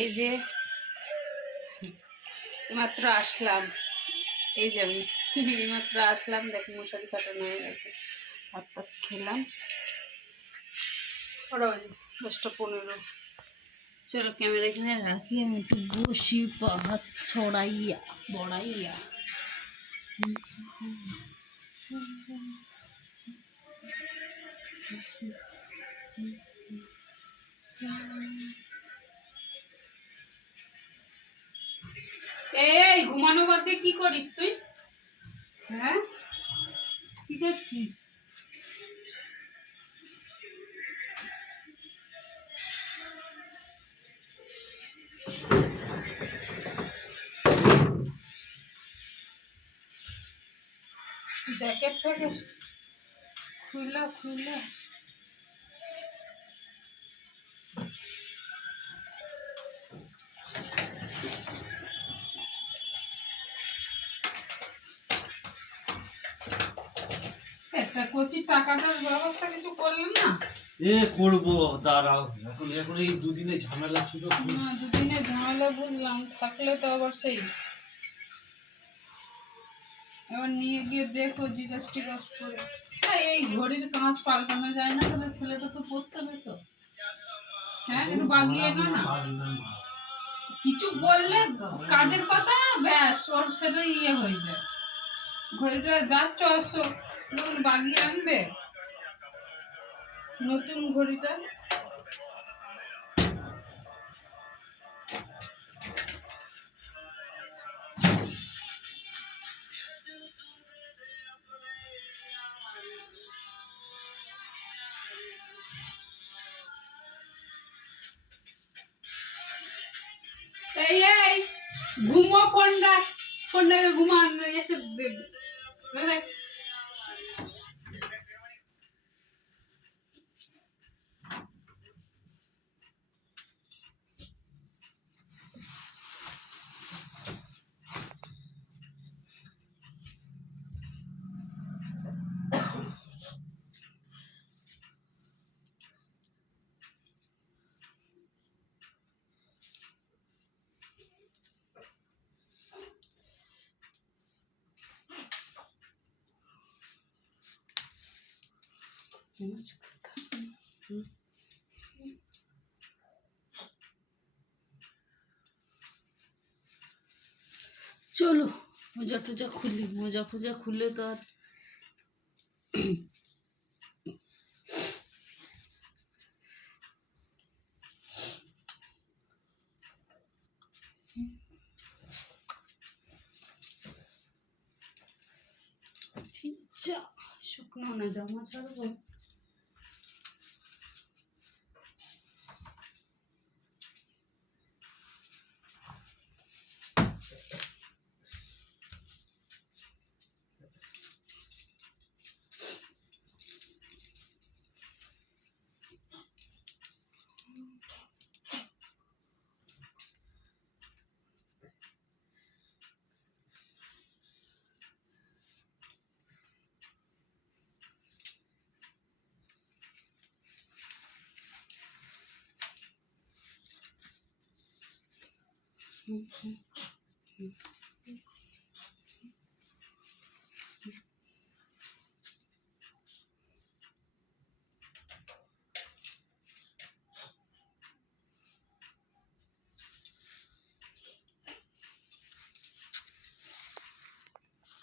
এই যে মাত্র আসলাম। এই যে আমি মাত্র আসলাম, দেখি মশারি কাটানো হয়ে গেছে। ভাত খেলাম। ওরা দশটা পনেরো। চলো ক্যামেরা এখানে রাখি, আমি একটু বসি পাহাড় ছড়াইয়া, বড়াইয়া। এই ঘুমানো বাদ কি করিস তুই? হ্যাঁ? কি করছিস? জ্যাকেট ফ্যাকেট টাকাটার ব্যবস্থা কিছু করলেন না? এ করব দাঁড়াও। এখন এখন এই দুদিনে ঝামেলা ছিল দুদিনে ঝামেলা বুঝলাম থাকলে তো আবার সেই এবার নিয়ে গিয়ে দেখো, জিজ্ঞাস টিজ্ঞাস করে। হ্যাঁ এই ঘড়ির কাঁচ পাল্টানো যায় না তাহলে ছেলেটা তো পড়তে হবে তো হ্যাঁ একটু বাগিয়ে না না। কিছু বললে কাজের কথা, ব্যাস, ওর সেটা ইয়ে হয়ে যায়। ঘড়িটা যাচ্ছ আসো যখন বাগিয়ে আনবে। নতুন ঘড়িটা। ঘুমো ফোনটা ফোনটাকে ঘুমান এসে চলো মোজা টুজা খুলি মোজা ফুজা খুলে তো আর শুকনো না জামা ছাড়বো। 嗯嗯嗯嗯。